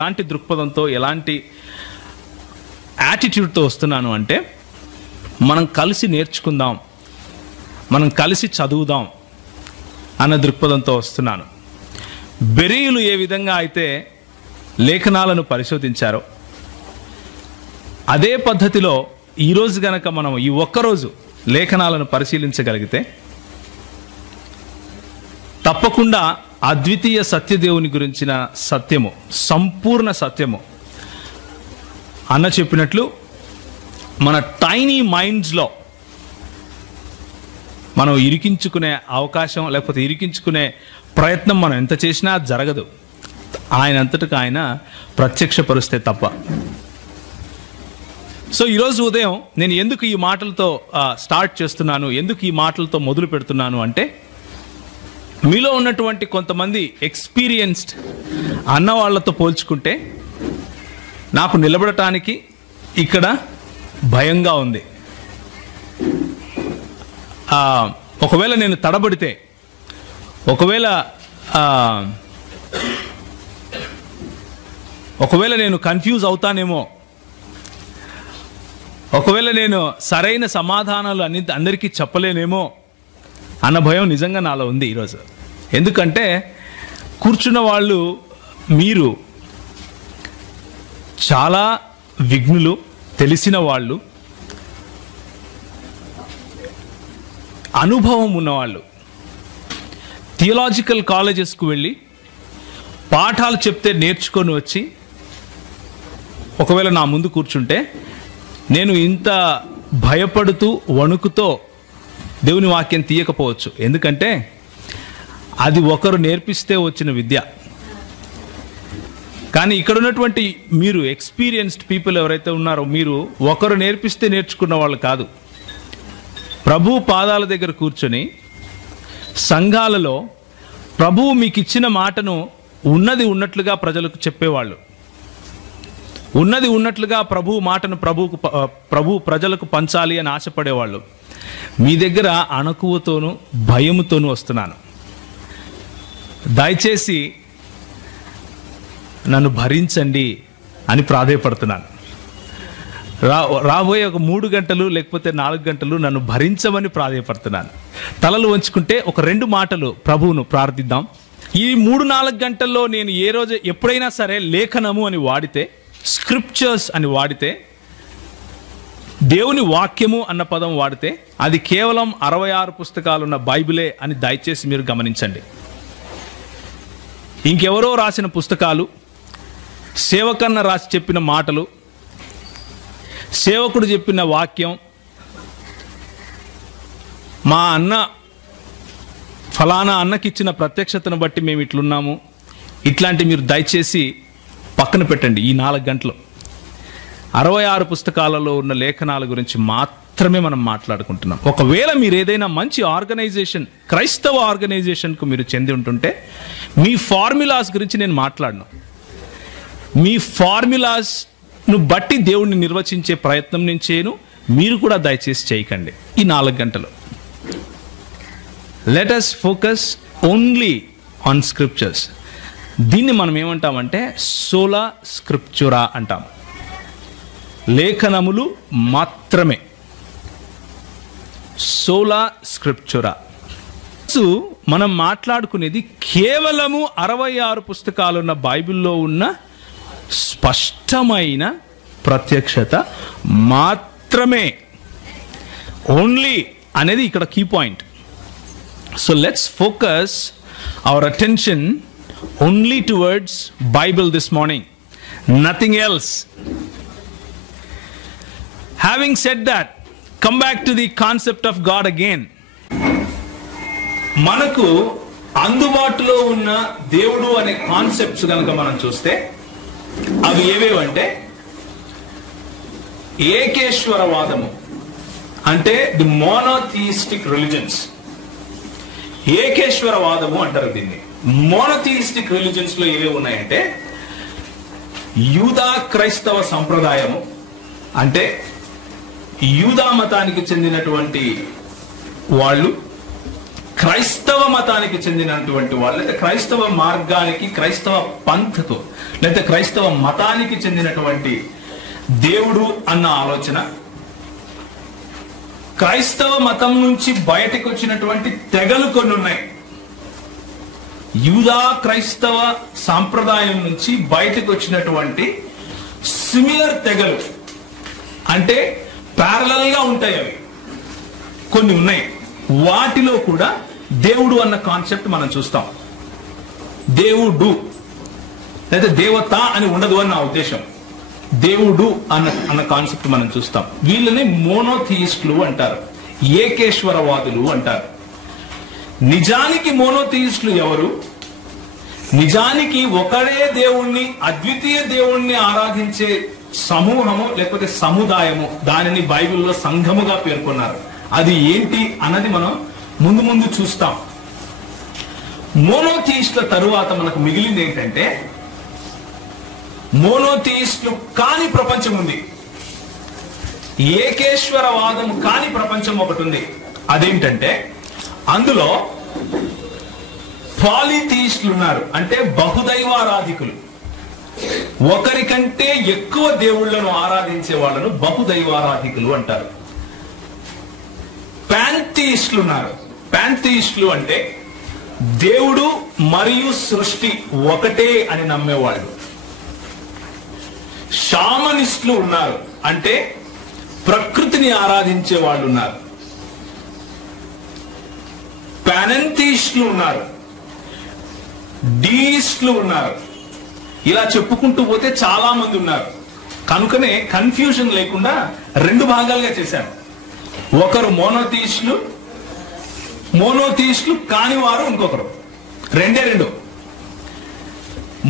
ఎలాంటి దృక్పథంతో ఎలాంటి యాటిట్యూడ్తో వస్తున్నాను అంటే, మనం కలిసి నేర్చుకుందాం, మనం కలిసి చదువుదాం అన్న దృక్పథంతో వస్తున్నాను. బెరీయులు ఏ విధంగా అయితే లేఖనాలను పరిశోధించారో అదే పద్ధతిలో ఈరోజు గనక మనం ఈ ఒక్కరోజు లేఖనాలను పరిశీలించగలిగితే తప్పకుండా అద్వితీయ సత్యదేవుని గురించిన సత్యము, సంపూర్ణ సత్యము అన్న చెప్పినట్లు మన టైనీ మైండ్స్లో మనం ఇరికించుకునే అవకాశం, లేకపోతే ఇరికించుకునే ప్రయత్నం మనం ఎంత చేసినా జరగదు. ఆయన అంతటికి ఆయన ప్రత్యక్షపరుస్తే తప్ప. సో ఈరోజు ఉదయం నేను ఎందుకు ఈ మాటలతో స్టార్ట్ చేస్తున్నాను, ఎందుకు ఈ మాటలతో మొదలు పెడుతున్నాను అంటే, మీలో ఉన్నటువంటి కొంతమంది ఎక్స్పీరియన్స్డ్ అన్న వాళ్ళతో పోల్చుకుంటే నాకు నిలబడటానికి ఇక్కడ భయంగా ఉంది. ఒకవేళ నేను తడబడితే, ఒకవేళ నేను కన్ఫ్యూజ్ అవుతానేమో, ఒకవేళ నేను సరైన సమాధానాలు అందరికీ చెప్పలేనేమో అన్న భయం నిజంగా నాలో ఉంది ఈరోజు. ఎందుకంటే కూర్చున్న వాళ్ళు మీరు చాలా విఘ్నులు, తెలిసిన వాళ్ళు, అనుభవం ఉన్నవాళ్ళు, థియలాజికల్ కాలేజెస్కు వెళ్ళి పాఠాలు చెప్తే నేర్చుకొని వచ్చి ఒకవేళ నా ముందు కూర్చుంటే నేను ఇంత భయపడుతూ వణుకుతో దేవుని వాక్యం తీయకపోవచ్చు. ఎందుకంటే అది ఒకరు నేర్పిస్తే వచ్చిన విద్య. కానీ ఇక్కడ ఉన్నటువంటి మీరు ఎక్స్పీరియన్స్డ్ పీపుల్ ఎవరైతే ఉన్నారో, మీరు ఒకరు నేర్పిస్తే నేర్చుకున్న వాళ్ళు కాదు. ప్రభు పాదాల దగ్గర కూర్చొని సంఘాలలో ప్రభువు మీకు ఇచ్చిన మాటను ఉన్నది ఉన్నట్లుగా ప్రజలకు చెప్పేవాళ్ళు, ఉన్నది ఉన్నట్లుగా ప్రభు మాటను ప్రభు ప్రజలకు పంచాలి అని ఆశపడేవాళ్ళు. మీ దగ్గర అణకువతోనూ భయముతోనూ వస్తున్నాను. దయచేసి నన్ను భరించండి అని ప్రాధేయపడుతున్నాను. రాబోయే ఒక 3 గంటలు లేకపోతే 4 గంటలు నన్ను భరించమని ప్రాధేయపడుతున్నాను. తలలు వంచుకుంటే ఒక 2 మాటలు ప్రభువును ప్రార్థిద్దాం. ఈ 3-4 గంటల్లో నేను ఏ రోజు ఎప్పుడైనా సరే లేఖనము అని వాడితే, స్క్రిప్చర్స్ అని వాడితే, దేవుని వాక్యము అన్న పదం వాడితే అది కేవలం 66 పుస్తకాలున్న బైబిలే అని దయచేసి మీరు గమనించండి. ఇంకెవరో రాసిన పుస్తకాలు, సేవకన్న రాసి చెప్పిన మాటలు, సేవకుడు చెప్పిన వాక్యం, మా అన్న ఫలానా అన్నకిచ్చిన ప్రత్యక్షతను బట్టి మేము ఇట్లున్నాము, ఇట్లాంటి మీరు దయచేసి పక్కన పెట్టండి. ఈ 4 గంటలు 66 పుస్తకాలలో ఉన్న లేఖనాల గురించి మాత్రమే మనం మాట్లాడుకుంటున్నాం. ఒకవేళ మీరు ఏదైనా మంచి ఆర్గనైజేషన్, క్రైస్తవ ఆర్గనైజేషన్కు మీరు చెంది ఉంటుంటే మీ ఫార్ములాస్ గురించి నేను మాట్లాడను. మీ ఫార్ములాస్ను బట్టి దేవుణ్ణి నిర్వచించే ప్రయత్నం నేను చేయను, మీరు కూడా దయచేసి చేయకండి. ఈ 4 గంటలు let us focus only on scriptures. దీన్ని మనం ఏమంటామంటే సోలా స్క్రిప్చురా అంటాం. లేఖనములు మాత్రమే, సోలా స్క్రిప్చురా. మనం మాట్లాడుకునేది కేవలము 66 పుస్తకాలున్న బైబిల్లో ఉన్న స్పష్టమైన ప్రత్యక్షత మాత్రమే. ఓన్లీ అనేది ఇక్కడ key point. So let's focus our attention only towards Bible this morning, nothing else. Having said that, come back to the concept of God again. మనకు అందుబాటులో ఉన్న దేవుడు అనే కాన్సెప్ట్స్ కనుక మనం చూస్తే అవి ఏవేవంటే, ఏకేశ్వరవాదము అంటే ది మోనోథియిస్టిక్ రిలిజన్స్. ఏకేశ్వరవాదము అంటారు దీన్ని. మోనోథియిస్టిక్ రిలిజన్స్ లో ఏవే ఉన్నాయంటే, యూదా క్రైస్తవ సంప్రదాయము అంటే యూదా మతానికి చెందినటువంటి వాళ్ళు క్రైస్తవ మతానికి చెందినటువంటి వాళ్ళు, లేదా క్రైస్తవ మార్గానికి, క్రైస్తవ పంథకు, లేదా క్రైస్తవ మతానికి చెందినటువంటి దేవుడు అన్న ఆలోచన, క్రైస్తవ మతం నుంచి బయటకు వచ్చినటువంటి తెగలు కొన్ని ఉన్నాయి. యూదా క్రైస్తవ సాంప్రదాయం నుంచి బయటకు వచ్చినటువంటి సిమిలర్ తెగలు, అంటే ప్యారలల్ గా ఉంటాయి, అవి కొన్ని ఉన్నాయి. వాటిలో కూడా దేవుడు అన్న కాన్సెప్ట్ మనం చూస్తాం. దేవుడు లేదా దేవత అని ఉండదు అని నా ఉద్దేశం. దేవుడు అన్న కాన్సెప్ట్ మనం చూస్తాం. వీళ్ళని మోనోథియిస్టులు అంటారు, ఏకేశ్వరవాదులు అంటారు. నిజానికి మోనోథియిస్టులు ఎవరు? నిజానికి ఒకడే దేవుణ్ణి, అద్వితీయ దేవుణ్ణి ఆరాధించే సమూహము లేకపోతే సముదాయము, దానిని బైబిల్లో సంఘముగా పేర్కొన్నారు. అది ఏంటి అన్నది మనం ముందు ముందు చూస్తాం. మోనోథియిస్టుల తరువాత మనకు మిగిలింది ఏంటంటే, మోనోథియిస్టులు కాని ప్రపంచం ఉంది, ఏకేశ్వరవాదం కాని ప్రపంచం ఒకటి ఉంది. అదేంటంటే అందులో పాలిథియిస్టులు ఉన్నారు, అంటే బహుదైవారాధికులు. ఒకరికంటే ఎక్కువ దేవుళ్లను ఆరాధించే వాళ్ళను బహుదైవారాధికులు అంటారు. పాంథియిస్టులు ఉన్నారు. పాంథియిస్టులు అంటే దేవుడు మరియు సృష్టి ఒకటే అని నమ్మేవాళ్ళు. షామనిస్టులు ఉన్నారు, అంటే ప్రకృతిని ఆరాధించే వాళ్ళు ఉన్నారు. పానెంథియిస్టులు ఉన్నారు, డీయిస్టులు ఉన్నారు. ఇలా చెప్పుకుంటూ పోతే చాలా మంది ఉన్నారు. కనుకనే కన్ఫ్యూజన్ లేకుండా రెండు భాగాలుగా చేశాను. ఒకరు మోనోథియిస్టులు, మోనోథియిస్టులు కాని వారు ఇంకొకరు. రెండు.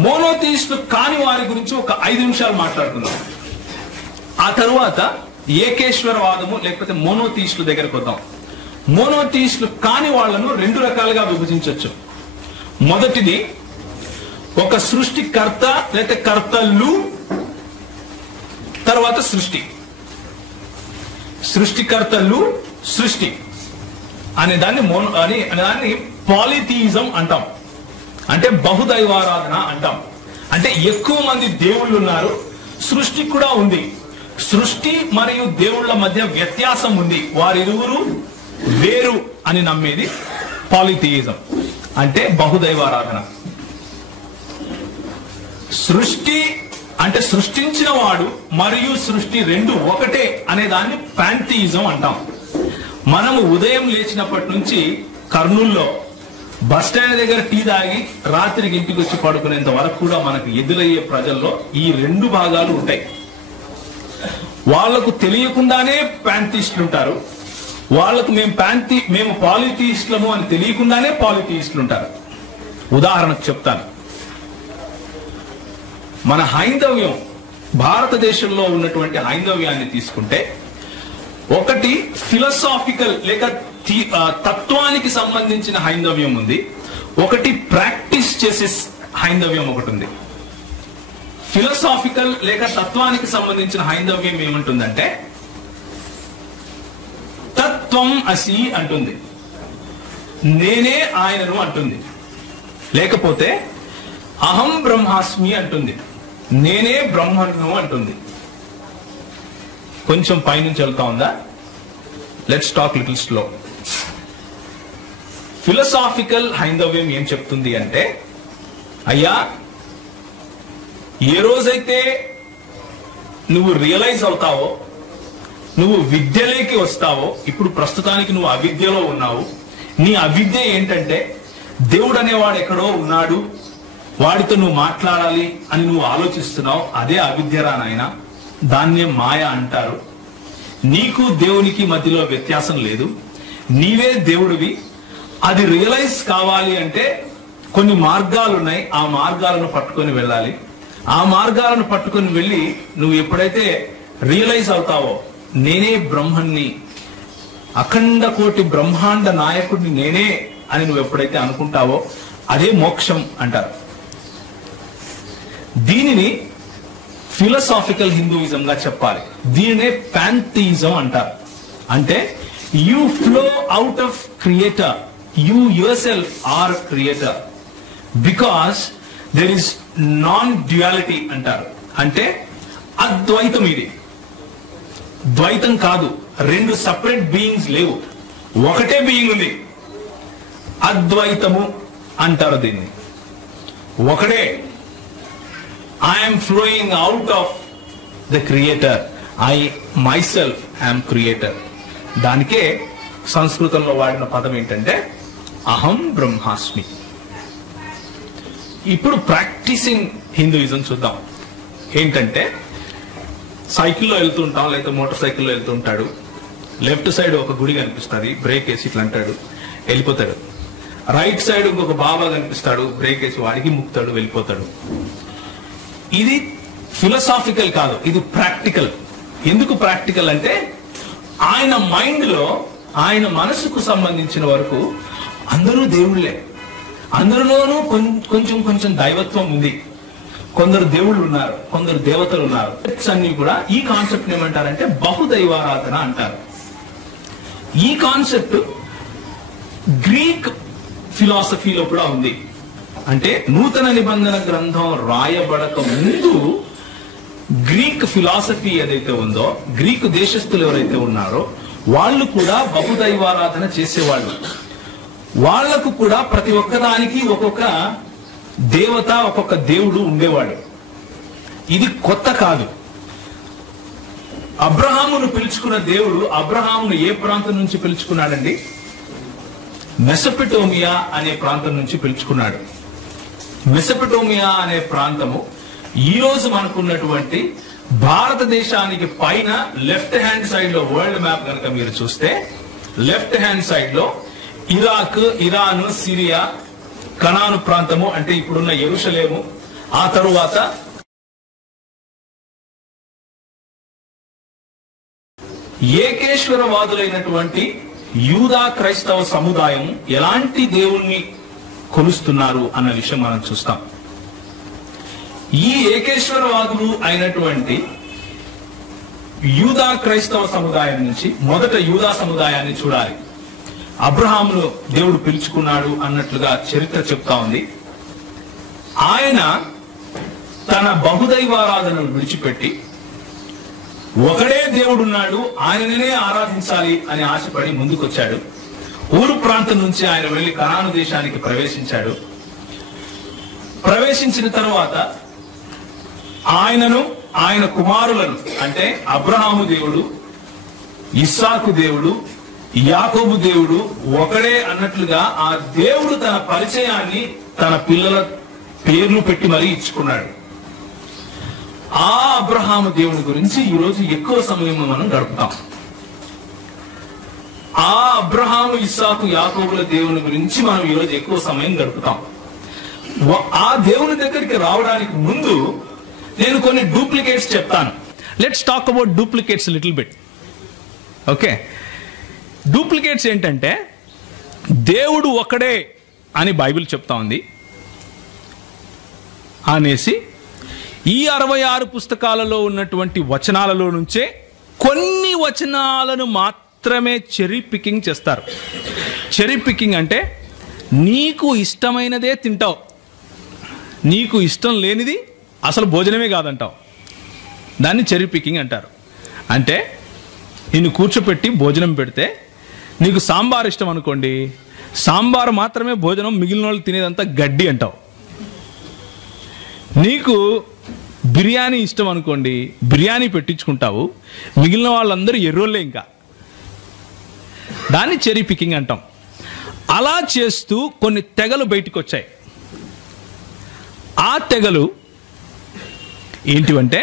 మోనోథియిస్టులు కాని వారి గురించి ఒక 5 నిమిషాలు మాట్లాడుకుందాం. ఆ తరువాత ఏకేశ్వరవాదము లేకపోతే మోనోథియిస్టుల దగ్గరకు వద్దాం. మోనోథియిస్టులు కాని వాళ్లను 2 రకాలుగా విభజించవచ్చు. మొదటిది, ఒక సృష్టికర్త లేకపోతే కర్తలు, తర్వాత సృష్టి. సృష్టికర్తలు, సృష్టి అనే దాన్ని పాలిథియిజం అంటాం, అంటే బహుదైవారాధన అంటాం. అంటే ఎక్కువ మంది దేవుళ్ళు ఉన్నారు, సృష్టి కూడా ఉంది. సృష్టి మరియు దేవుళ్ళ మధ్య వ్యత్యాసం ఉంది, వారిరువురు వేరు అని నమ్మేది పాలిథియిజం, అంటే బహుదైవారాధన. సృష్టి అంటే సృష్టించిన వాడు మరియు సృష్టి రెండు ఒకటే అనే దాన్ని పాంథియిజం అంటాం. మనము ఉదయం లేచినప్పటి నుంచి కర్నూల్లో బస్ స్టాండ్ దగ్గర టీ తాగి రాత్రికి ఇంటికి వచ్చి పడుకునేంత వరకు కూడా మనకు ఎదురయ్యే ప్రజల్లో ఈ 2 భాగాలు ఉంటాయి. వాళ్లకు తెలియకుండానే పాంథియిస్టులు ఉంటారు, వాళ్లకు మేము పాలిథియిస్టులము అని తెలియకుండానే పాలిథియిస్టులు ఉంటారు. ఉదాహరణకు చెప్తాను. మన హైందవ్యం, భారతదేశంలో ఉన్నటువంటి హైందవ్యాన్ని తీసుకుంటే, ఒకటి ఫిలసాఫికల్ లేక తత్వానికి సంబంధించిన హైందవ్యం ఉంది, ఒకటి ప్రాక్టీస్ చేసే హైందవ్యం ఒకటి ఉంది. ఫిలసాఫికల్ లేక తత్వానికి సంబంధించిన హైందవ్యం ఏమంటుందంటే, తత్వం అసి అంటుంది, నేనే ఆయనను అంటుంది. లేకపోతే అహం బ్రహ్మాస్మి అంటుంది, నేనే బ్రహ్మను అంటుంది. కొంచెం పైనుంచి వెళ్తా ఉందా? Let's talk little slow. Philosophical హైందవ్యం ఏం చెప్తుంది అంటే, అయ్యా ఏ రోజైతే నువ్వు రియలైజ్ అవుతావో, నువ్వు విద్యలోకి వస్తావో, ఇప్పుడు ప్రస్తుతానికి నువ్వు అవిద్యలో ఉన్నావు. నీ అవిద్య ఏంటంటే దేవుడు అనేవాడు ఎక్కడో ఉన్నాడు, వాడితో నువ్వు మాట్లాడాలి అని నువ్వు ఆలోచిస్తున్నావు. అదే అవిద్యరా నాయన, దాన్నే మాయ అంటారు. నీకు దేవునికి మధ్యలో వ్యత్యాసం లేదు, నీవే దేవుడివి. అది రియలైజ్ కావాలి అంటే కొన్ని మార్గాలు ఉన్నాయి, ఆ మార్గాలను పట్టుకొని వెళ్ళాలి. ఆ మార్గాలను పట్టుకొని వెళ్ళి నువ్వు ఎప్పుడైతే రియలైజ్ అవుతావో, నేనే బ్రహ్మన్ని, అఖండ కోటి బ్రహ్మాండ నాయకుడిని నేనే అని నువ్వు ఎప్పుడైతే అనుకుంటావో, అదే మోక్షం అంటారు. దీనిని ఫిలసాఫికల్ హిందూయిజం గా చెప్పాలి. దీనినే పాంథియిజం అంటారు. అంటే you flow out of creator You yourself are a creator because there is non-duality అంటారు. అంటే అద్వైతం, ఇది ద్వైతం కాదు, రెండు సపరేట్ బీయింగ్స్ లేవు, ఒకటే బీయింగ్ ఉంది. అద్వైతము అంటారు దీన్ని. ఒకటే. I'm flowing out of the creator, I myself I'm creator. దానికే సంస్కృతంలో వాడిన పదం ఏంటంటే అహం బ్రహ్మాస్మి. ఇప్పుడు ప్రాక్టీసింగ్ హిందూయిజం చూద్దాం. ఏంటంటే సైకిల్లో వెళ్తుంటాం, లేకపోతే మోటార్ సైకిల్లో వెళ్తుంటాడు, లెఫ్ట్ సైడ్ ఒక గుడి కనిపిస్తుంది, బ్రేక్ వేసి ఇట్లా అంటాడు, వెళ్ళిపోతాడు. రైట్ సైడ్ ఇంకొక బాబా కనిపిస్తాడు, బ్రేక్ వేసి వాడికి ముక్తాడు, వెళ్ళిపోతాడు. ఇది ఫిలసాఫికల్ కాదు, ఇది ప్రాక్టికల్. ఎందుకు ప్రాక్టికల్ అంటే ఆయన మైండ్ లో, ఆయన మనసుకు సంబంధించిన వరకు అందరూ దేవుళ్ళే, అందరిలోనూ కొంచెం కొంచెం దైవత్వం ఉంది. కొందరు దేవుళ్ళు ఉన్నారు, కొందరు దేవతలు ఉన్నారు. అన్ని కూడా ఈ కాన్సెప్ట్ ఏమంటారంటే బహుదైవారాధన అంటారు. ఈ కాన్సెప్ట్ గ్రీక్ ఫిలాసఫీలో కూడా ఉంది. అంటే నూతన నిబంధన గ్రంథం రాయబడక ముందు గ్రీక్ ఫిలాసఫీ ఏదైతే ఉందో, గ్రీకు దేశస్తులు ఎవరైతే ఉన్నారో వాళ్ళు కూడా బహుదైవారాధన చేసేవాళ్ళు. వాళ్లకు కూడా ప్రతి ఒక్కదానికి ఒక్కొక్క దేవత, ఒక్కొక్క దేవుడు ఉండేవాడు. ఇది కొత్త కాదు. అబ్రహామును పిలుచుకున్న దేవుడు అబ్రహామును ఏ ప్రాంతం నుంచి పిలుచుకున్నాడండి? మెసొపొటేమియా అనే ప్రాంతం నుంచి పిలుచుకున్నాడు. మెసొపొటేమియా అనే ప్రాంతము ఈ రోజు మనకున్నటువంటి భారతదేశానికి పైన లెఫ్ట్ హ్యాండ్ సైడ్ లో వరల్డ్ మ్యాప్ కనుక మీరు చూస్తే, లెఫ్ట్ హ్యాండ్ సైడ్ లో ఇరాక్, ఇరాన్, సిరియా, కనాను ప్రాంతము అంటే ఇప్పుడున్న యెరూషలేము, ఆ తరువాత ఏకేశ్వరవాదులైనటువంటి యూదా క్రైస్తవ సముదాయం ఎలాంటి దేవుణ్ణి కొలుస్తున్నారు అన్న విషయం మనం చూస్తాం. ఈ ఏకేశ్వరవాదులు అయినటువంటి యూదా క్రైస్తవ సముదాయం నుంచి మొదట యూదా సముదాయాన్ని చూడాలి. అబ్రహామును దేవుడు పిలుచుకున్నాడు అన్నట్లుగా చరిత్ర చెప్తా ఉంది. ఆయన తన బహుదైవారాధనను విడిచిపెట్టి ఒకడే దేవుడున్నాడు, ఆయననే ఆరాధించాలి అని ఆశపడి ముందుకొచ్చాడు. ఊరు ప్రాంతం నుంచి ఆయన వెళ్లి కనాను దేశానికి ప్రవేశించాడు. ప్రవేశించిన తరువాత ఆయనను, ఆయన కుమారులను, అంటే అబ్రహాము దేవుడు, ఇస్సాకు దేవుడు, యాకోబు దేవుడు ఒకడే అన్నట్లుగా ఆ దేవుడు తన పరిచయాన్ని తన పిల్లల పేర్లు పెట్టి మరీ ఇచ్చుకున్నాడు. ఆ అబ్రహాము దేవుని గురించి ఈరోజు ఎక్కువ సమయం మనం గడుపుతాం. ఆ అబ్రహాము, ఇస్సాకు, యాకోబుల దేవుని గురించి మనం ఈరోజు ఎక్కువ సమయం గడుపుతాం. ఆ దేవుని దగ్గరికి రావడానికి ముందు నేను కొన్ని డూప్లికేట్స్ చెప్తాను. Let's talk about duplicates little bit. Okay, duplicates ఏంటంటే దేవుడు ఒకడే అని బైబిల్ చెప్తా ఉంది అనేసి ఈ 66 పుస్తకాలలో ఉన్నటువంటి వచనాలలో నుంచే కొన్ని వచనాలను మాత్రమే చెరీ పికింగ్ చేస్తారు. చెరీ పికింగ్ అంటే నీకు ఇష్టమైనదే తింటావు, నీకు ఇష్టం లేనిది అసలు భోజనమే కాదంటావు. దాన్ని చెరీ పికింగ్ అంటారు. అంటే నిన్ను కూర్చోపెట్టి భోజనం పెడితే నీకు సాంబార్ ఇష్టం అనుకోండి, సాంబార్ మాత్రమే భోజనం, మిగిలిన వాళ్ళు తినేదంతా గడ్డి అంటావు. నీకు బిర్యానీ ఇష్టం అనుకోండి, బిర్యానీ పెట్టించుకుంటావు, మిగిలిన వాళ్ళందరూ ఎర్రోళ్ళే. ఇంకా దాన్ని చెరీ పికింగ్ అంటాం. అలా చేస్తూ కొన్ని తెగలు బయటకు వచ్చాయి. ఆ తెగలు ఏంటివంటే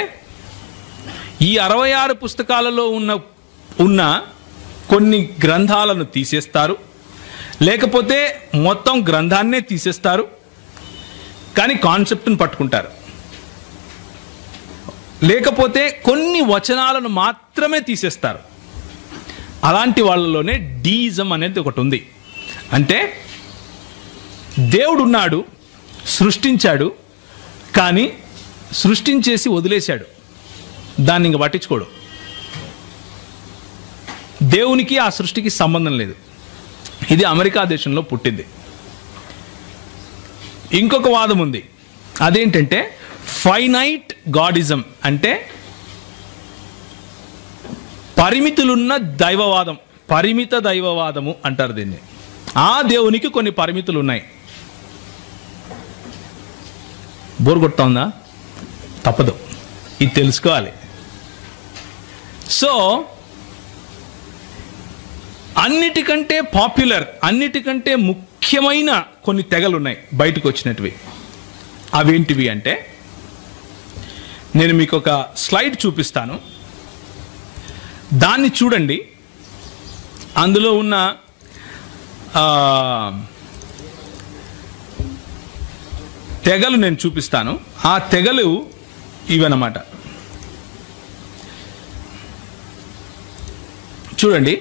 ఈ 66 పుస్తకాలలో ఉన్న కొన్ని గ్రంథాలను తీసేస్తారు, లేకపోతే మొత్తం గ్రంథాన్నే తీసేస్తారు, కానీ కాన్సెప్ట్ని పట్టుకుంటారు. లేకపోతే కొన్ని వచనాలను మాత్రమే తీసేస్తారు. అలాంటి వాళ్ళలోనే డీయిజం అనేది ఒకటి ఉంది. అంటే దేవుడు ఉన్నాడు, సృష్టించాడు, కానీ సృష్టించేసి వదిలేశాడు, దాన్ని ఇంక పట్టించుకోడు. దేవునికి ఆ సృష్టికి సంబంధం లేదు. ఇది అమెరికా దేశంలో పుట్టింది. ఇంకొక వాదం ఉంది, అదేంటంటే ఫైనైట్ గాడిజం, అంటే పరిమితులున్న దైవవాదం, పరిమిత దైవవాదము అంటారు దీన్ని. ఆ దేవునికి కొన్ని పరిమితులు ఉన్నాయి. బోర్ కొడుతోందా? తప్పదు, ఇది తెలుసుకోవాలి. సో అన్నిటికంటే పాపులర్, అన్నిటికంటే ముఖ్యమైన కొన్ని తెగలు ఉన్నాయి బయటకు వచ్చినటివి. అవేంటివి అంటే, నేను మీకు ఒక స్లైడ్ చూపిస్తాను, దాన్ని చూడండి. అందులో ఉన్న తెగలు నేను చూపిస్తాను. ఆ తెగలు ఇవన్నమాట. చూడండి,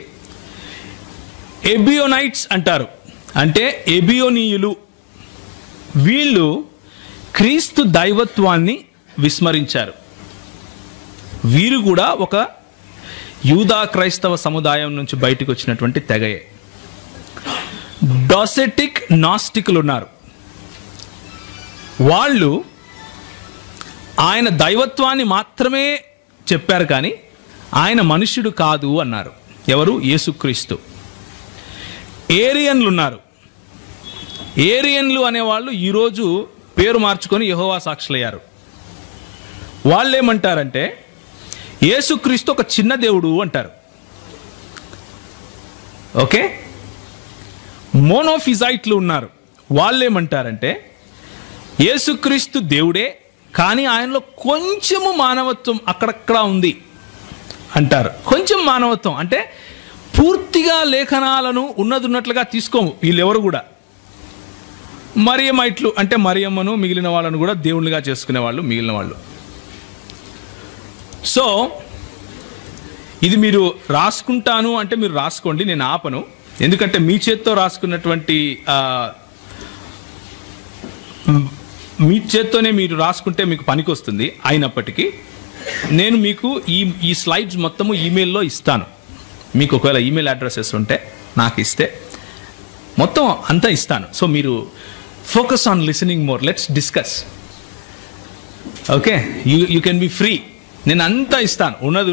ఎబియోనైట్స్ అంటారు, అంటే ఎబియోనీయులు. వీళ్ళు క్రీస్తు దైవత్వాన్ని విస్మరించారు. వీరు కూడా ఒక యూదా క్రైస్తవ సముదాయం నుంచి బయటకు వచ్చినటువంటి తెగయే. డోసెటిక్ నాస్టికులు ఉన్నారు. వాళ్ళు ఆయన దైవత్వాన్ని మాత్రమే చెప్పారు, కానీ ఆయన మనుష్యుడు కాదు అన్నారు. ఎవరు? యేసుక్రీస్తు. ఏరియన్లు ఉన్నారు. ఏరియన్లు అనేవాళ్ళు ఈరోజు పేరు మార్చుకొని యెహోవా సాక్షులయ్యారు. వాళ్ళు ఏమంటారంటే యేసుక్రీస్తు ఒక చిన్న దేవుడు అంటారు. ఓకే. మోనోఫిజైట్లు ఉన్నారు. వాళ్ళు ఏమంటారంటే యేసుక్రీస్తు దేవుడే, కానీ ఆయనలో కొంచెము మానవత్వం అక్కడక్కడ ఉంది అంటారు. కొంచెం మానవత్వం అంటే పూర్తిగా లేఖనాలను ఉన్నట్లుగా తీసుకోము వీళ్ళెవరు కూడా. మరియమైట్లు అంటే మరియమ్మను మిగిలిన వాళ్ళను కూడా దేవుళ్ళుగా చేసుకునే వాళ్ళు మిగిలిన వాళ్ళు. సో ఇది మీరు రాసుకుంటాను అంటే మీరు రాసుకోండి, నేను ఆపను. ఎందుకంటే మీ చేత్తో రాసుకున్నటువంటి మీ చేత్తోనే మీరు రాసుకుంటే మీకు పనికి వస్తుంది. అయినప్పటికీ నేను మీకు ఈ స్లైడ్స్ మొత్తము ఈమెయిల్లో ఇస్తాను. మీకు ఒకవేళ ఈమెయిల్ అడ్రసెస్ ఉంటే నాకు ఇస్తే మొత్తం అంతా ఇస్తాను. సో మీరు focus on listening more, let's discuss. Okay, you can be free. నేను అంతా ఇస్తాను, ఉన్నది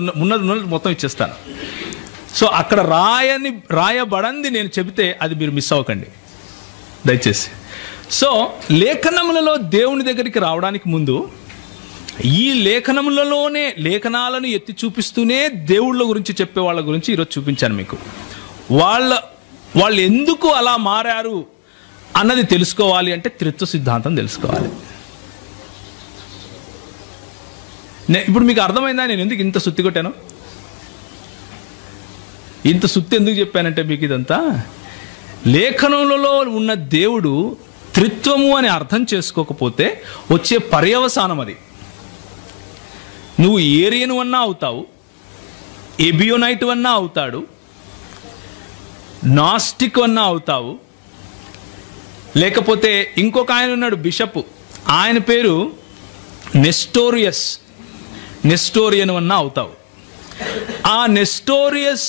మొత్తం ఇచ్చేస్తాను. సో అక్కడ రాయబడంది నేను చెబితే అది మీరు మిస్ అవ్వకండి దయచేసి. సో లేఖనములలో దేవుని దగ్గరికి రావడానికి ముందు ఈ లేఖనములలోనే లేఖనాలను ఎత్తి చూపిస్తూనే దేవుళ్ళ గురించి చెప్పే వాళ్ళ గురించి ఈరోజు చూపించాను మీకు. వాళ్ళు ఎందుకు అలా మారారు అన్నది తెలుసుకోవాలి అంటే త్రిత్వ సిద్ధాంతం తెలుసుకోవాలి. ఇప్పుడు మీకు అర్థమైందా నేను ఎందుకు ఇంత సుత్తి కొట్టాను? ఇంత సుత్తి ఎందుకు చెప్పానంటే మీకు ఇదంతా లేఖనములలో ఉన్న దేవుడు త్రిత్వము అని అర్థం చేసుకోకపోతే వచ్చే పర్యవసానం అది. నువ్వు ఏరియన్ అన్నా అవుతావు, ఎబియోనైట్ అన్నా అవుతాడు, నాస్టిక్ అన్నా అవుతావు, లేకపోతే ఇంకొక ఆయన ఉన్నాడు బిషప్, ఆయన పేరు నెస్టోరియన్ అన్నా అవుతావు. ఆ నెస్టోరియస్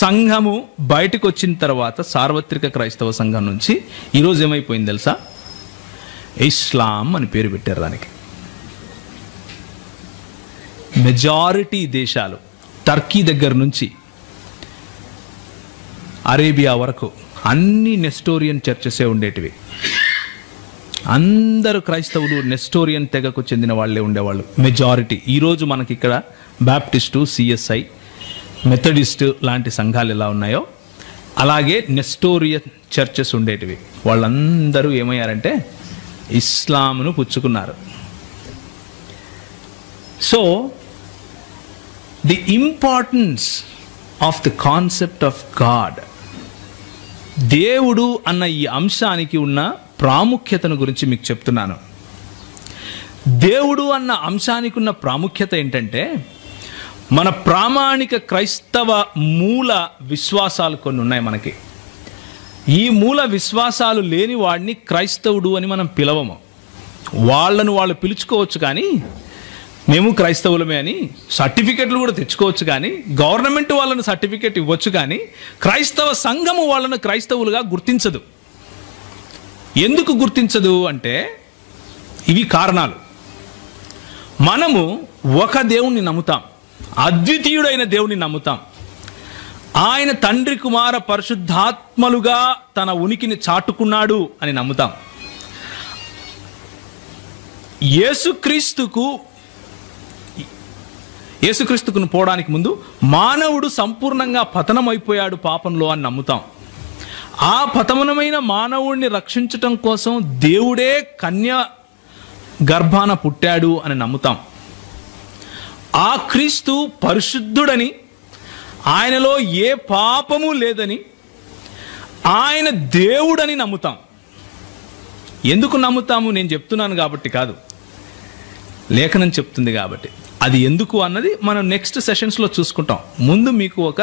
సంఘము బయటకు వచ్చిన తర్వాత సార్వత్రిక క్రైస్తవ సంఘం నుంచి ఈరోజు ఏమైపోయింది తెలుసా? ఇస్లాం అని పేరు పెట్టారు దానికి. మెజారిటీ దేశాలు టర్కీ దగ్గర నుంచి అరేబియా వరకు అన్ని నెస్టోరియన్ చర్చెసే ఉండేటివి. అందరూ క్రైస్తవులు నెస్టోరియన్ తెగకు చెందిన వాళ్ళే ఉండేవాళ్ళు మెజారిటీ. ఈరోజు మనకి ఇక్కడ బాప్టిస్టు, సిఎస్ఐ, మెథడిస్ట్ లాంటి సంఘాలు ఎలా ఉన్నాయో అలాగే నెస్టోరియన్ చర్చెస్ ఉండేటివి. వాళ్ళందరూ ఏమయ్యారంటే ఇస్లాంను పుచ్చుకున్నారు. So the importance of the concept of God, దేవుడు అన్న ఈ అంశానికి ఉన్న ప్రాముఖ్యతను గురించి మీకు చెప్తున్నాను. దేవుడు అన్న అంశానికి ఉన్న ప్రాముఖ్యత ఏంటంటే మన ప్రామాణిక క్రైస్తవ మూల విశ్వాసాలు కొన్ని ఉన్నాయి మనకి. ఈ మూల విశ్వాసాలు లేని వాడిని క్రైస్తవుడు అని మనం పిలవము. వాళ్ళను వాళ్ళు పిలుచుకోవచ్చు, కానీ మేము క్రైస్తవులమే అని సర్టిఫికెట్లు కూడా తెచ్చుకోవచ్చు, కానీ గవర్నమెంట్ వాళ్ళను సర్టిఫికెట్ ఇవ్వచ్చు, కానీ క్రైస్తవ సంఘము వాళ్ళను క్రైస్తవులుగా గుర్తించదు. ఎందుకు గుర్తించదు అంటే ఇవి కారణాలు. మనము ఒక దేవుణ్ణి నమ్ముతాం, అద్వితీయుడైన దేవుణ్ణి నమ్ముతాం. ఆయన తండ్రి కుమార పరిశుద్ధాత్మలుగా తన ఉనికిని చాటుకున్నాడు అని నమ్ముతాం. యేసుక్రీస్తుకును పోవడానికి ముందు మానవుడు సంపూర్ణంగా పతనమైపోయాడు పాపంలో అని నమ్ముతాం. ఆ పతనమైన మానవుడిని రక్షించటం కోసం దేవుడే కన్య గర్భాన పుట్టాడు అని నమ్ముతాం. ఆ క్రీస్తు పరిశుద్ధుడని, ఆయనలో ఏ పాపము లేదని, ఆయన దేవుడని నమ్ముతాం. ఎందుకు నమ్ముతాము? నేను చెప్తున్నాను కాబట్టి కాదు, లేఖనం చెప్తుంది కాబట్టి. అది ఎందుకు అన్నది మనం నెక్స్ట్ సెషన్స్లో చూసుకుంటాం. ముందు మీకు ఒక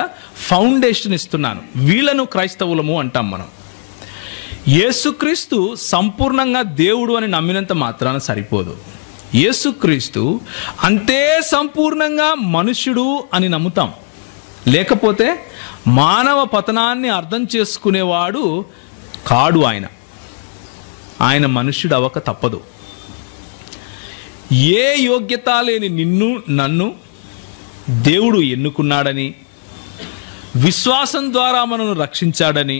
ఫౌండేషన్ ఇస్తున్నాను. వీళ్ళను క్రైస్తవులము అంటాం మనం. యేసుక్రీస్తు సంపూర్ణంగా దేవుడు అని నమ్మినంత మాత్రాన సరిపోదు. యేసుక్రీస్తు అంతే సంపూర్ణంగా మనుష్యుడు అని నమ్ముతాం. లేకపోతే మానవ పతనాన్ని అర్థం చేసుకునేవాడు కాడు. ఆయన మనుష్యుడు అవ్వక తప్పదు. ఏ యోగ్యత లేని నిన్ను నన్ను దేవుడు ఎన్నుకున్నాడని, విశ్వాసం ద్వారా మనను రక్షించాడని,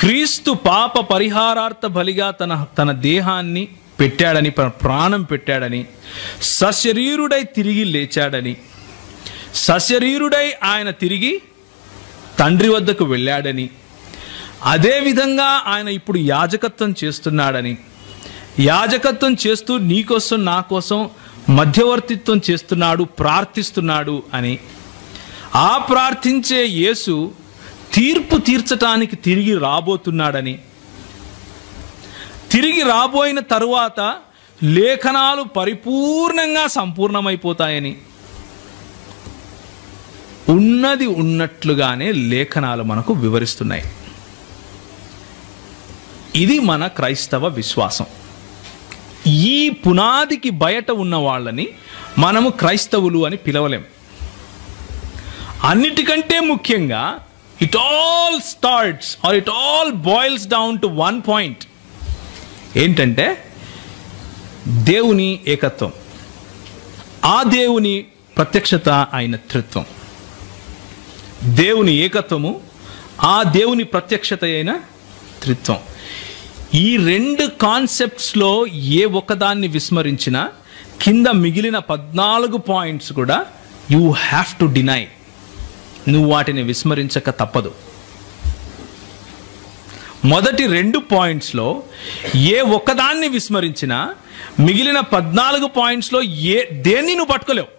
క్రీస్తు పాప పరిహారార్థ బలిగా తన దేహాన్ని పెట్టాడని, ప్రాణం పెట్టాడని, సశరీరుడై తిరిగి లేచాడని, సశరీరుడై ఆయన తిరిగి తండ్రి వద్దకు వెళ్ళాడని, అదేవిధంగా ఆయన ఇప్పుడు యాజకత్వం చేస్తున్నాడని, యాజకత్వం చేస్తూ నీకోసం నా కోసం మధ్యవర్తిత్వం చేస్తున్నాడు, ప్రార్థిస్తున్నాడు అని, ఆ ప్రార్థించే యేసు తీర్పు తీర్చటానికి తిరిగి రాబోతున్నాడని, తిరిగి రాబోయిన తరువాత లేఖనాలు పరిపూర్ణంగా సంపూర్ణమైపోతాయని, ఉన్నది ఉన్నట్లుగానే లేఖనాలు మనకు వివరిస్తున్నాయి. ఇది మన క్రైస్తవ విశ్వాసం. ఈ పునాదికి బయట ఉన్న వాళ్ళని మనము క్రైస్తవులు అని పిలవలేం. అన్నిటికంటే ముఖ్యంగా it all starts or it all boils down to one point. ఏంటంటే దేవుని ఏకత్వం, ఆ దేవుని ప్రత్యక్షత, ఆయన త్రిత్వం. దేవుని ఏకత్వము, ఆ దేవుని ప్రత్యక్షత అయిన త్రిత్వం. ఈ రెండు కాన్సెప్ట్స్లో ఏ ఒక్కదాన్ని విస్మరించినా కింద మిగిలిన 14 పాయింట్స్ కూడా యూ హ్యావ్ టు డినై. నువ్వు వాటిని విస్మరించక తప్పదు. మొదటి 2 పాయింట్స్లో ఏ ఒక్కదాన్ని విస్మరించినా మిగిలిన 14 పాయింట్స్లో దేన్ని నువ్వు పట్టుకోలేవు.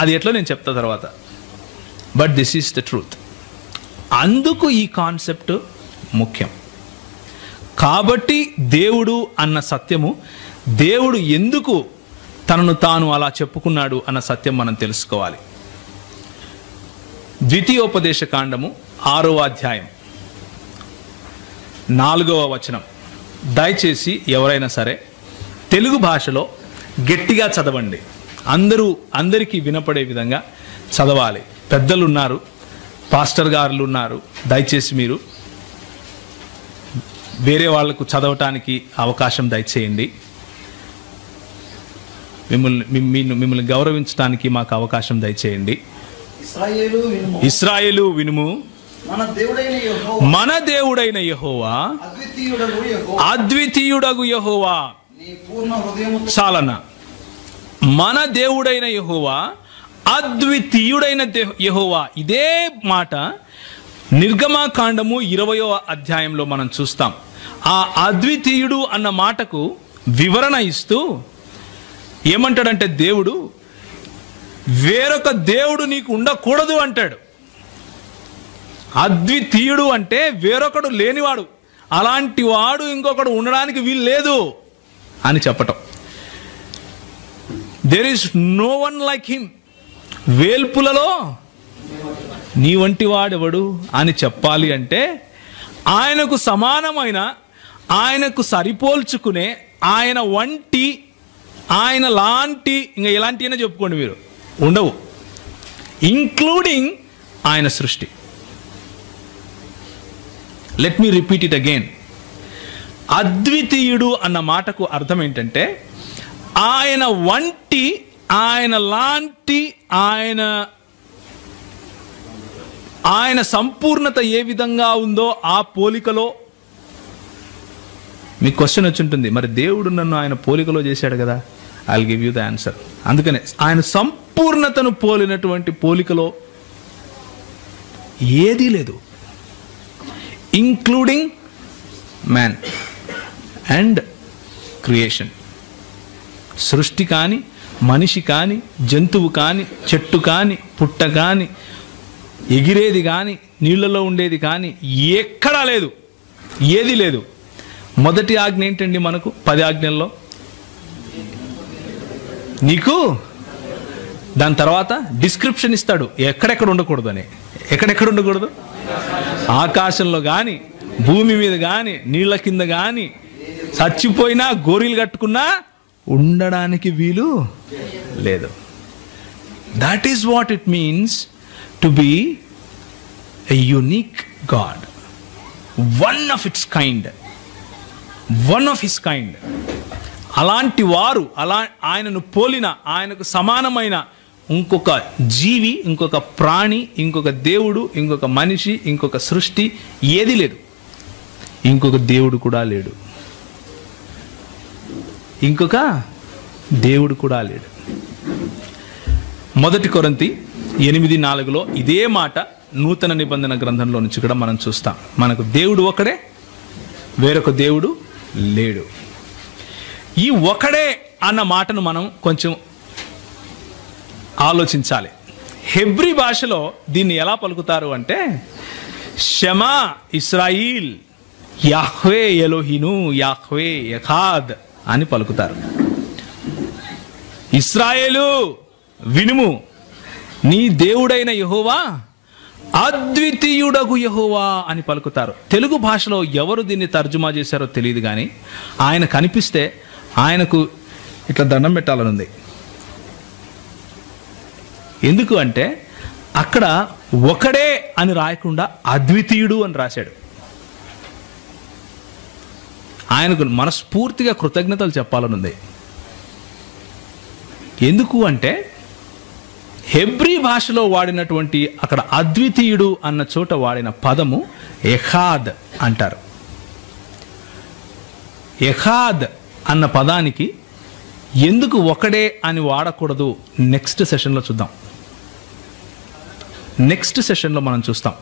అది ఎట్లా నేను చెప్తా తర్వాత. But this is the truth. అందుకు ఈ కాన్సెప్ట్ ముఖ్యం. కాబట్టి దేవుడు అన్న సత్యము, దేవుడు ఎందుకు తనను తాను అలా చెప్పుకున్నాడు అన్న సత్యం మనం తెలుసుకోవాలి. ద్వితీయోపదేశ కాండము 6వ అధ్యాయం 4వ వచనం. దయచేసి ఎవరైనా సరే తెలుగు భాషలో గట్టిగా చదవండి. అందరికీ వినపడే విధంగా చదవాలి. పెద్దలు ఉన్నారు, పాస్టర్ గారులు ఉన్నారు. దయచేసి మీరు వేరే వాళ్లకు చదవటానికి అవకాశం దయచేయండి. మిమ్మల్ని గౌరవించడానికి మాకు అవకాశం దయచేయండి. ఇశ్రాయేలు వినుము, మన దేవుడైన యెహోవా అద్వితీయుడగు యెహోవా. చాలన్నా, మన దేవుడైన యెహోవా అద్వితీయుడైన యెహోవా. ఇదే మాట నిర్గమకాండము 20వ అధ్యాయంలో మనం చూస్తాం. ఆ అద్వితీయుడు అన్న మాటకు వివరణ ఇస్తూ ఏమంటాడంటే, దేవుడు వేరొక దేవుడు నీకు ఉండకూడదు అంటాడు. అద్వితీయుడు అంటే వేరొకడు లేనివాడు, అలాంటి వాడు ఇంకొకడు ఉండడానికి వీలు లేదు అని చెప్పటం. There is no one like him. వేల్పులలో నీ వంటి వాడెవడు అని చెప్పాలి అంటే ఆయనకు సమానమైన, ఆయనకు సరిపోల్చుకునే, ఆయన వంటి ఆయన లాంటి ఇంకా ఎలాంటివైనా చెప్పుకోండి మీరు, ఉండవు, ఇంక్లూడింగ్ ఆయన సృష్టి. Let me repeat it again. అద్వితీయుడు అన్న మాటకు అర్థం ఏంటంటే ఆయన వంటి, ఆయన లాంటి, ఆయన సంపూర్ణత ఏ విధంగా ఉందో ఆ పోలికలో. మీకు క్వశ్చన్ వచ్చి ఉంటుంది, మరి దేవుడు నన్ను ఆయన పోలికలో చేశాడు కదా. I will give you the answer. అందుకనే ఆయన సంపూర్ణతను పోలినటువంటి పోలికలో ఏదీ లేదు, ఇంక్లూడింగ్ మ్యాన్ అండ్ క్రియేషన్. సృష్టి కానీ, మనిషి కానీ, జంతువు కానీ, చెట్టు కానీ, పుట్ట కానీ, ఎగిరేది కానీ, నీళ్లలో ఉండేది కానీ ఎక్కడా లేదు, ఏది లేదు. మొదటి ఆజ్ఞ ఏంటండి మనకు 10 ఆజ్ఞల్లో? నీకు దాని తర్వాత డిస్క్రిప్షన్ ఇస్తాడు ఎక్కడెక్కడ ఉండకూడదు అని. ఎక్కడెక్కడ ఉండకూడదు? ఆకాశంలో కానీ, భూమి మీద కానీ, నీళ్ల కింద కానీ, చచ్చిపోయినా గోరీలు కట్టుకున్నా ఉండడానికి వీలు లేదు. That is what it means to be a unique God, one of its kind, one of his kind. అలాంటి వారు, ఆయనను పోలిన, ఆయనకు సమానమైన ఇంకొక జీవి, ఇంకొక ప్రాణి, ఇంకొక దేవుడు, ఇంకొక మనిషి, ఇంకొక సృష్టి ఏది లేదు. ఇంకొక దేవుడు కూడా లేడు, ఇంకొక దేవుడు కూడా లేడు. 1 కొరింథీ 8:4 ఇదే మాట నూతన నిబంధన గ్రంథంలో నుంచి కూడా మనం చూస్తాం. మనకు దేవుడు ఒకడే, వేరొక దేవుడు లేడు. ఈ ఒకడే అన్న మాటను మనం కొంచెం ఆలోచించాలి. హెబ్రీ భాషలో దీన్ని ఎలా పలుకుతారు అంటే షమా ఇస్రాయిల్ యాహ్వే ఎలోహిను యాహ్వే యెహాద్ అని పలుకుతారు. ఇశ్రాయేలు వినుము, నీ దేవుడైన యెహోవా అద్వితీయుడగు యెహోవా అని పలుకుతారు. తెలుగు భాషలో ఎవరు దీన్ని తర్జుమా చేశారో తెలియదు, కానీ ఆయన కనిపిస్తే ఆయనకు ఇట్లా దండం పెట్టాలనుంది. ఎందుకు అంటే అక్కడ ఒకడే అని రాయకుండా అద్వితీయుడు అని రాశాడు. ఆయనకు మనస్ఫూర్తిగా కృతజ్ఞతలు చెప్పాలనుంది. ఎందుకు అంటే హెబ్రీ భాషలో వాడినటువంటి అక్కడ అద్వితీయుడు అన్న చోట వాడిన పదము ఎహాద్ అంటారు. ఎహాద్ అన్న పదానికి ఎందుకు ఒకడే అని వాడకూడదు నెక్స్ట్ సెషన్లో చూద్దాం. నెక్స్ట్ సెషన్లో మనం చూస్తాం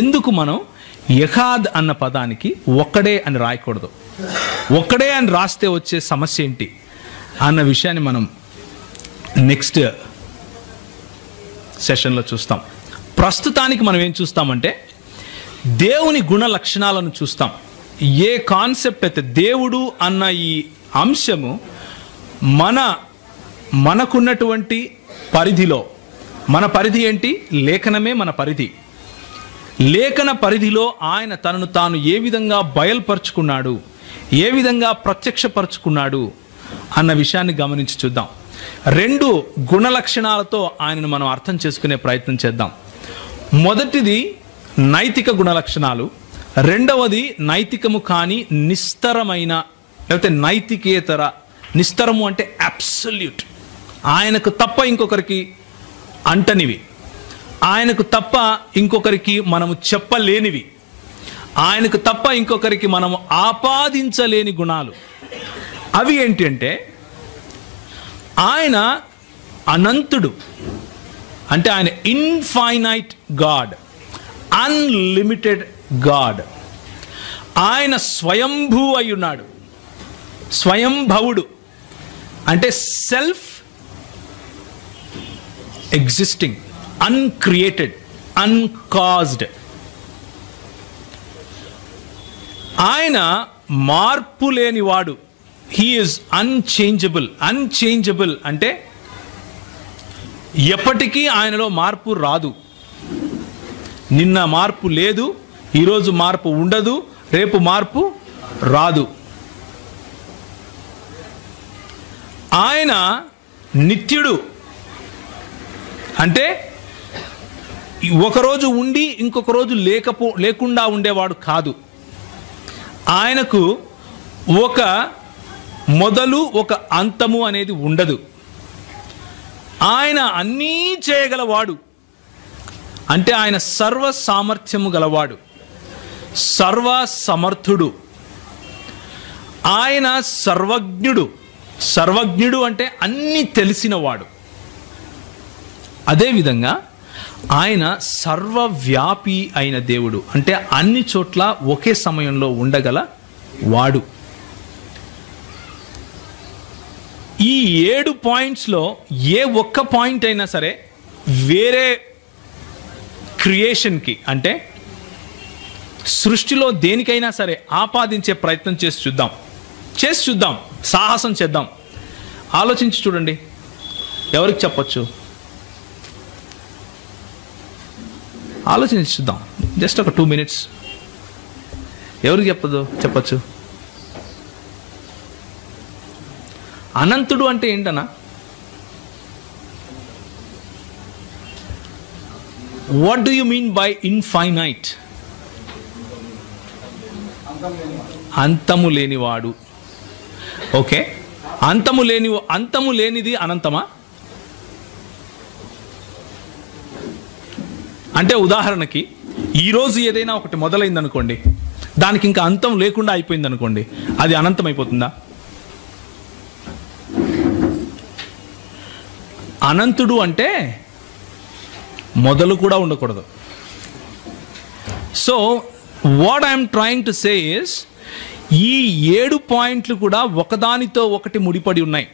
ఎందుకు మనం ఎహాద్ అన్న పదానికి ఒక్కడే అని రాయకూడదు. ఒక్కడే అని రాస్తే వచ్చే సమస్య ఏంటి అన్న విషయాన్ని మనం నెక్స్ట్ సెషన్లో చూస్తాం. ప్రస్తుతానికి మనం ఏం చూస్తామంటే దేవుని గుణ లక్షణాలను చూస్తాం. ఏ కాన్సెప్ట్ అయితే దేవుడు అన్న ఈ అంశము మనకున్నటువంటి పరిధిలో, మన పరిధి ఏంటి? లేఖనమే మన పరిధి. లేఖన పరిధిలో ఆయన తనను తాను ఏ విధంగా బయలుపరుచుకున్నాడు, ఏ విధంగా ప్రత్యక్షపరుచుకున్నాడు అన్న విషయాన్ని గమనించి చూద్దాం. 2 గుణ లక్షణాలతో ఆయనను మనం అర్థం చేసుకునే ప్రయత్నం చేద్దాం. మొదటిది నైతిక గుణ లక్షణాలు, రెండవది నైతికము కాని నిస్తరమైన, లేకపోతే నైతికేతర. నిస్తరము అంటే అబ్సల్యూట్, ఆయనకు తప్ప ఇంకొకరికి అంటనివి, ఆయనకు తప్ప ఇంకొకరికి మనము చెప్పలేనివి, ఆయనకు తప్ప ఇంకొకరికి మనము ఆపాదించలేని గుణాలు. అవి ఏంటి అంటే ఆయన అనంతుడు, అంటే ఆయన ఇన్ఫైనైట్ గాడ్, అన్లిమిటెడ్ గాడ్. ఆయన స్వయంభూ అయి ఉన్నాడు. స్వయంభవుడు అంటే సెల్ఫ్ ఎగ్జిస్టింగ్, అన్క్రియేటెడ్, అన్కాజ్డ్. ఆయన మార్పు లేనివాడు. He is unchangeable. అన్చేంజబుల్ అంటే ఎప్పటికీ ఆయనలో మార్పు రాదు. నిన్న మార్పు లేదు, ఈరోజు మార్పు ఉండదు, రేపు మార్పు రాదు. ఆయన నిత్యుడు, అంటే ఒకరోజు ఉండి ఇంకొక రోజు లేకుండా ఉండేవాడు కాదు. ఆయనకు ఒక మొదలు ఒక అంతము అనేది ఉండదు. ఆయన అన్నీ చేయగలవాడు, అంటే ఆయన సర్వ సామర్థ్యము గలవాడు, సర్వ సమర్థుడు. ఆయన సర్వజ్ఞుడు. సర్వజ్ఞుడు అంటే అన్నీ తెలిసినవాడు. అదేవిధంగా ఆయన సర్వవ్యాపి అయిన దేవుడు, అంటే అన్ని చోట్ల ఒకే సమయంలో ఉండగల వాడు. ఈ 7 పాయింట్స్లో ఏ ఒక్క పాయింట్ అయినా సరే వేరే క్రియేషన్కి, అంటే సృష్టిలో దేనికైనా సరే ఆపాదించే ప్రయత్నం చేసి చూద్దాం, సాహసం చేద్దాం. ఆలోచించి చూడండి, ఎవరికి చెప్పచ్చు? ఆలోచించి చూద్దాం, జస్ట్ ఒక 2 minutes. ఎవరికి చెప్పచ్చు? అనంతుడు అంటే ఏంటన్నా? What do you mean by infinite? అంతము లేనివాడు. ఓకే, అంతము లేనిది అనంతమా? అంటే ఉదాహరణకి ఈరోజు ఏదైనా ఒకటి మొదలైంది అనుకోండి, దానికి ఇంకా అంతం లేకుండా అయిపోయింది అనుకోండి, అది అనంతం అయిపోతుందా? అనంతుడు అంటే మొదలు కూడా ఉండకూడదు. So what I'm trying to say is, ఈ 7 పాయింట్లు కూడా ఒకదానితో ఒకటి ముడిపడి ఉన్నాయి.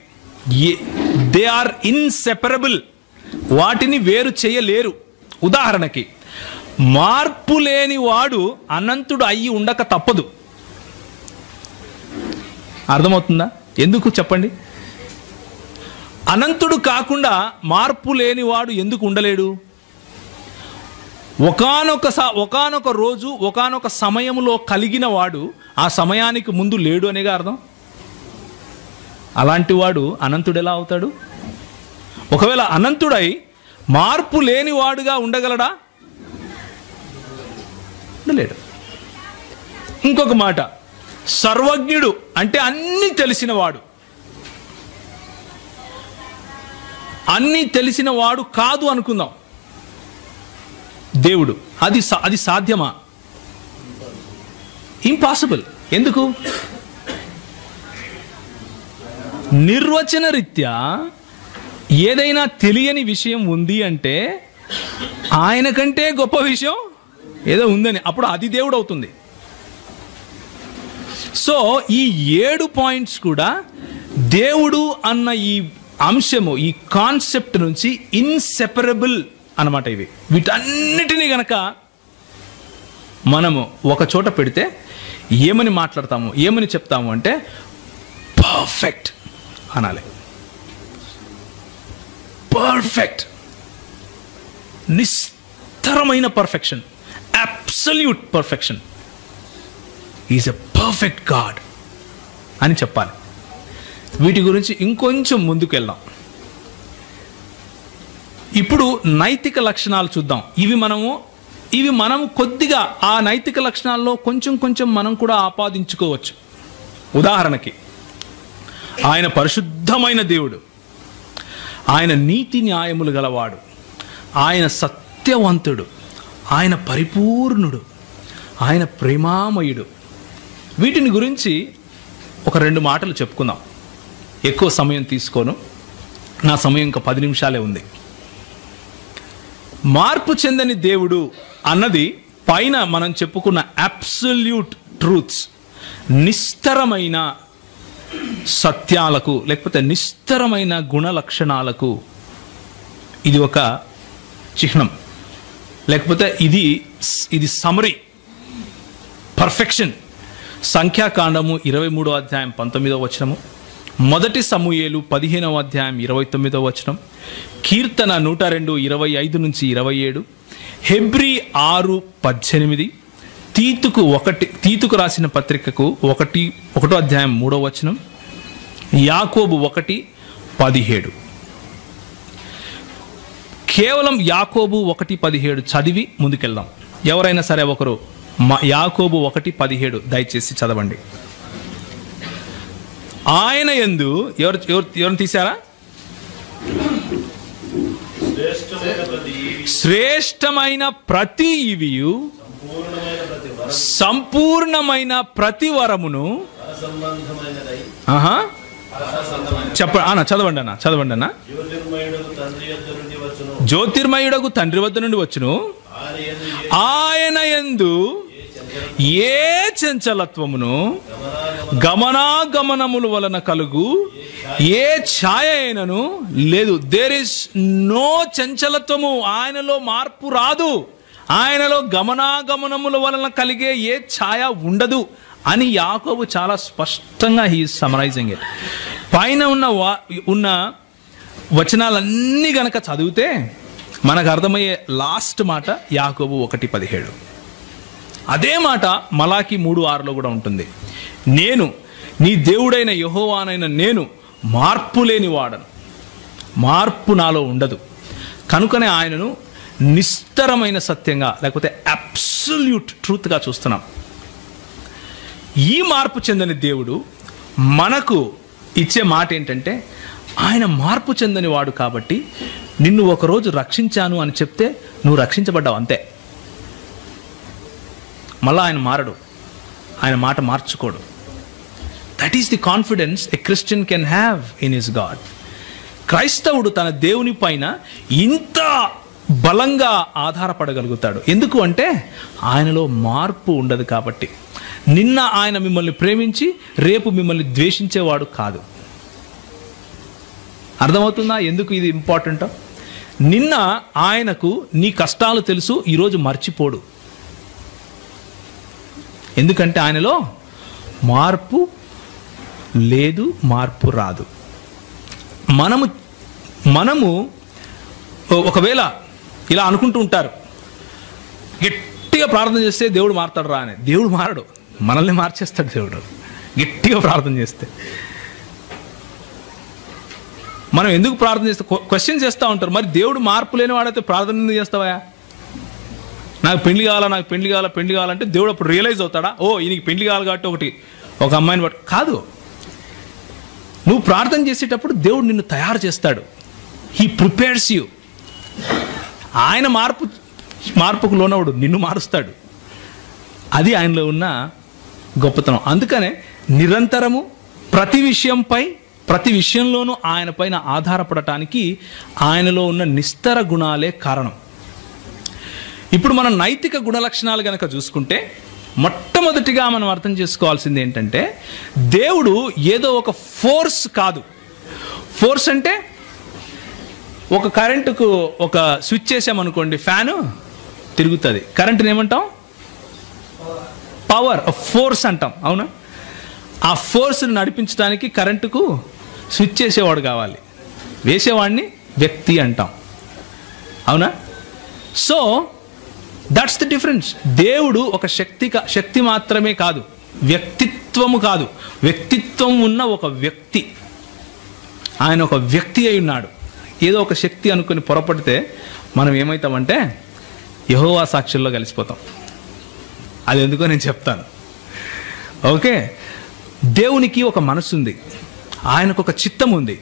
They are inseparable. వాటిని వేరు చేయలేరు. ఉదాహరణకి మార్పు లేని వాడు అనంతుడు అయ్యి ఉండక తప్పదు. అర్థమవుతుందా? ఎందుకు చెప్పండి? అనంతుడు కాకుండా మార్పు లేనివాడు ఎందుకు ఉండలేడు? ఒకానొక రోజు ఒకానొక సమయంలో కలిగిన వాడు ఆ సమయానికి ముందు లేడు అనేగా అర్థం. అలాంటి వాడు అనంతుడు ఎలా అవుతాడు? ఒకవేళ అనంతుడై మార్పు లేనివాడుగా ఉండగలడా? ఉండలేడు. ఇంకొక మాట, సర్వజ్ఞుడు అంటే అన్నీ తెలిసినవాడు. అన్నీ తెలిసిన వాడు కాదు అనుకుందాం దేవుడు. అది సాధ్యమా? ఇంపాసిబుల్. ఎందుకు? నిర్వచన రీత్యా ఏదైనా తెలియని విషయం ఉంది అంటే ఆయన కంటే గొప్ప విషయం ఏదో ఉందని, అప్పుడు అది దేవుడు అవుతుంది. సో ఈ 7 పాయింట్స్ కూడా దేవుడు అన్న ఈ అంశము, ఈ కాన్సెప్ట్ నుంచి ఇన్సెపరబుల్ అన్నమాట. ఇవి వీటన్నిటినీ గనక మనము ఒక చోట పెడితే ఏమని మాట్లాడతాము, ఏమని చెప్తాము అంటే పర్ఫెక్ట్ అనాలి. పర్ఫెక్ట్, నిస్తరమైన perfection, absolute perfection. Is a perfect God అని చెప్పాలి. వీటి గురించి ఇంకొంచెం ముందుకు వెళ్దాం. ఇప్పుడు నైతిక లక్షణాలు చూద్దాం. ఇవి మనము కొద్దిగా ఆ నైతిక లక్షణాల్లో కొంచెం మనం కూడా ఆపాదించుకోవచ్చు. ఉదాహరణకి ఆయన పరిశుద్ధమైన దేవుడు, ఆయన నీతి న్యాయములు గలవాడు, ఆయన సత్యవంతుడు, ఆయన పరిపూర్ణుడు, ఆయన ప్రేమామయుడు. వీటిని గురించి ఒక 2 మాటలు చెప్పుకుందాం. ఎక్కువ సమయం తీసుకోను, నా సమయం ఇంకా 10 నిమిషాలే ఉంది. మార్పు చెందని దేవుడు అన్నది పైన మనం చెప్పుకున్న అబ్సల్యూట్ ట్రూత్స్, నిస్తరమైన సత్యాలకు లేకపోతే నిస్తరమైన గుణ లక్షణాలకు ఇది ఒక చిహ్నం, లేకపోతే ఇది సమరీ, పర్ఫెక్షన్. సంఖ్యాకాండము 23వ అధ్యాయం 19వ వచనము, 1 సమూయేలు 15వ అధ్యాయం 29వ వచనం, కీర్తన 102 25 నుంచి 27, హెబ్రీ 6:18, తీతుకు రాసిన పత్రికకు 1వ అధ్యాయం 3వ వచనం, యాకోబు 1 17. కేవలం యాకోబు 1:17 చదివి ముందుకెళ్దాం. ఎవరైనా సరే ఒకరు యాకోబు 1:17 దయచేసి చదవండి. ఆయన యందు ఎవరు తీశారా? శ్రేష్టమైన ప్రతి ఈవియు సంపూర్ణమైన ప్రతి వరమును చదవండి అన్న. జ్యోతిర్మయుడకు తండ్రి వద్ద నుండి వచ్చును. ఆయన యందు ఏ చంచలత్వమును గమనాగమనముల వలన కలుగు ఏ ఛాయ అయినను లేదు. దేర్ ఇస్ నో చంచలత్వము, ఆయనలో మార్పు రాదు, ఆయనలో గమనాగమనముల వలన కలిగే ఏ ఛాయ ఉండదు అని యాకోబు చాలా స్పష్టంగా హీ ఈజ్ సమరైజింగ్ ఇట్. పైన ఉన్న వచనాలన్నీ గనక చదివితే మనకు అర్థమయ్యే లాస్ట్ మాట యాకోబు 1:17. అదే మాట మలాకి 3:6 కూడా ఉంటుంది. నేను నీ దేవుడైన యెహోవానైన నేను మార్పు లేని వాడను, మార్పు నాలో ఉండదు, కనుకనే ఆయనను నిస్తరమైన సత్యంగా లేకపోతే అబ్సల్యూట్ ట్రూత్గా చూస్తున్నాం. ఈ మార్పు చెందని దేవుడు మనకు ఇచ్చే మాట ఏంటంటే, ఆయన మార్పు చెందని వాడు కాబట్టి నిన్ను ఒకరోజు రక్షించాను అని చెప్తే నువ్వు రక్షించబడ్డావు అంతే. మళ్ళా ఆయన మారడు, ఆయన మాట మార్చుకోడు. That is the confidence a Christian can have in his God. క్రైస్తవుడు తన దేవుని పైన ఇంత బలంగా ఆధారపడగలుగుతాడు. ఎందుకు అంటే ఆయనలో మార్పు ఉండదు కాబట్టి. నిన్న ఆయన మిమ్మల్ని ప్రేమించి రేపు మిమ్మల్ని ద్వేషించేవాడు కాదు. అర్థమవుతుందా ఎందుకు ఇది ఇంపార్టెంట్? నిన్న ఆయనకు నీ కష్టాలు తెలుసు, ఈరోజు మర్చిపోడు. ఎందుకంటే ఆయనలో మార్పు లేదు, మార్పు రాదు. మనము ఒకవేళ ఇలా అనుకుంటూ ఉంటారు, గట్టిగా ప్రార్థన చేస్తే దేవుడు మారుతాడు రా అని. దేవుడు మారడు, మనల్ని మార్చేస్తాడు దేవుడు గట్టిగా ప్రార్థన చేస్తే. మనం ఎందుకు ప్రార్థన చేస్తే క్వశ్చన్ చేస్తూ ఉంటారు, మరి దేవుడు మార్పు లేని వాడైతే ప్రార్థన ఎందుకు చేస్తావా? నాకు పెళ్లి కావాలంటే దేవుడు అప్పుడు రియలైజ్ అవుతాడా, ఓ ఈయనకి పెళ్లి కావాలి కాబట్టి ఒక అమ్మాయిని బట్టి కాదు. నువ్వు ప్రార్థన చేసేటప్పుడు దేవుడు నిన్ను తయారు చేస్తాడు. He prepares you. ఆయన మార్పుకు లోనవుడు, నిన్ను మారుస్తాడు. అది ఆయనలో ఉన్న గొప్పతనం. అందుకనే నిరంతరము ప్రతి విషయంలోనూ ఆయన పైన ఆధారపడటానికి ఆయనలో ఉన్న నిస్తర గుణాలే కారణం. ఇప్పుడు మనం నైతిక గుణలక్షణాలు కనుక చూసుకుంటే మొట్టమొదటిగా మనం అర్థం చేసుకోవాల్సింది ఏంటంటే, దేవుడు ఏదో ఒక ఫోర్స్ కాదు. ఫోర్స్ అంటే ఒక కరెంటుకు ఒక స్విచ్ చేసామనుకోండి, ఫ్యాను తిరుగుతుంది. కరెంటుని ఏమంటాం? పవర్, ఫోర్స్ అంటాం, అవునా? ఆ ఫోర్స్ని నడిపించడానికి కరెంటుకు స్విచ్ చేసేవాడు కావాలి, వేసేవాడిని వ్యక్తి అంటాం, అవునా? So that's the difference. దేవుడు ఒక శక్తి మాత్రమే కాదు, వ్యక్తిత్వము కాదు. వ్యక్తిత్వం ఉన్న ఒక వ్యక్తి. ఆయన ఒక వ్యక్తి అయి ఉన్నాడు. ఏదో ఒక శక్తి అనుకుని పొరపడితే మనం ఏమవుతామంటే యెహోవా సాక్షుల్లో కలిసిపోతాం. అది ఎందుకో నేను చెప్తాను. ఓకే, దేవునికి ఒక మనసు ఉంది, ఆయనకు ఒక చిత్తం ఉంది,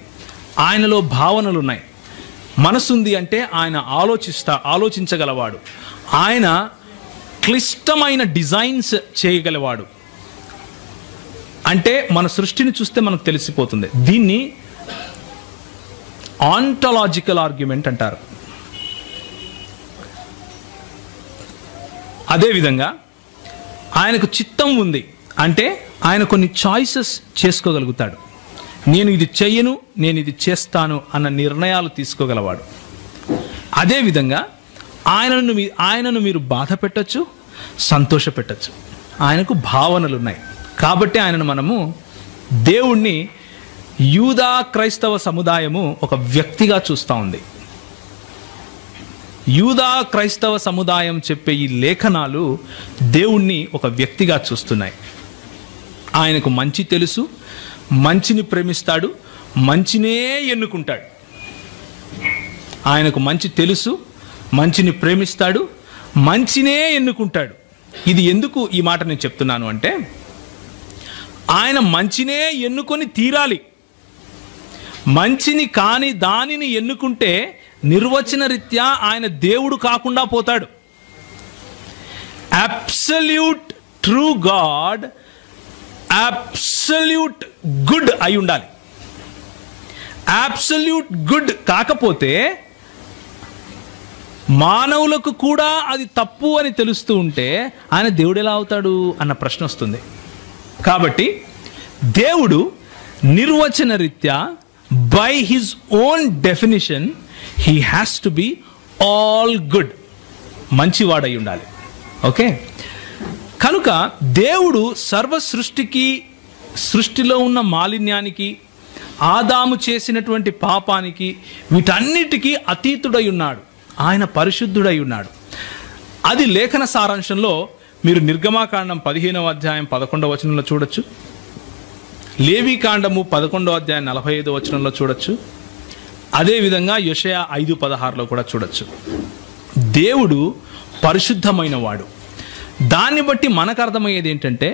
ఆయనలో భావనలు ఉన్నాయి. మనసు ఉంది అంటే ఆయన ఆలోచించగలవాడు. ఆయన క్లిష్టమైన డిజైన్స్ చేయగలవాడు. అంటే మన సృష్టిని చూస్తే మనకు తెలిసిపోతుంది. దీన్ని ఆంటలాజికల్ ఆర్గ్యుమెంట్ అంటారు. అదేవిధంగా ఆయనకు చిత్తం ఉంది అంటే ఆయన కొన్ని చాయిసెస్ చేసుకోగలుగుతాడు. నేను ఇది చెయ్యను, నేను ఇది చేస్తాను అన్న నిర్ణయాలు తీసుకోగలవాడు. అదేవిధంగా ఆయనను మీరు బాధ పెట్టచ్చు, సంతోష పెట్టచ్చు. ఆయనకు భావనలు ఉన్నాయి కాబట్టి మనము దేవుణ్ణి యూదా క్రైస్తవ సముదాయము ఒక వ్యక్తిగా చూస్తూ ఉంది. యూదా క్రైస్తవ సముదాయం చెప్పే ఈ లేఖనాలు దేవుణ్ణి ఒక వ్యక్తిగా చూస్తున్నాయి. ఆయనకు మంచి తెలుసు, మంచిని ప్రేమిస్తాడు, మంచినే ఎన్నుకుంటాడు. ఆయనకు మంచి తెలుసు, మంచిని ప్రేమిస్తాడు, మంచినే ఎన్నుకుంటాడు. ఇది ఎందుకు ఈ మాట నేను చెప్తున్నాను అంటే, ఆయన మంచినే ఎన్నుకొని తీరాలి. మంచిని కాని దానిని ఎన్నుకుంటే నిర్వచన రీత్యా ఆయన దేవుడు కాకుండా పోతాడు. Absolute true God absolute good అయి ఉండాలి. అబ్సల్యూట్ గుడ్ కాకపోతే మానవులకు కూడా అది తప్పు అని తెలుస్తూ ఉంటే ఆయన దేవుడు ఎలా అవుతాడు అన్న ప్రశ్న వస్తుంది. కాబట్టి దేవుడు నిర్వచన రీత్యా by his own definition he has to be all good, మంచివాడై ఉండాలి. ఓకే, కనుక దేవుడు సర్వ సృష్టికి, సృష్టిలో ఉన్న మాలిన్యానికి, ఆదాము చేసినటువంటి పాపానికి, వీటన్నిటికీ అతీతుడై ఉన్నాడు. ఆయన పరిశుద్ధుడై ఉన్నాడు. అది లేఖన సారాంశంలో మీరు నిర్గమాకాండం 15వ అధ్యాయం 11వ వచనంలో చూడొచ్చు. లేవీకాండము 11వ అధ్యాయం 45వ వచనంలో చూడొచ్చు. అదేవిధంగా యెషయా 5:16లో కూడా చూడొచ్చు. దేవుడు పరిశుద్ధమైన వాడు. దాన్ని బట్టి మనకు అర్థమయ్యేది ఏంటంటే,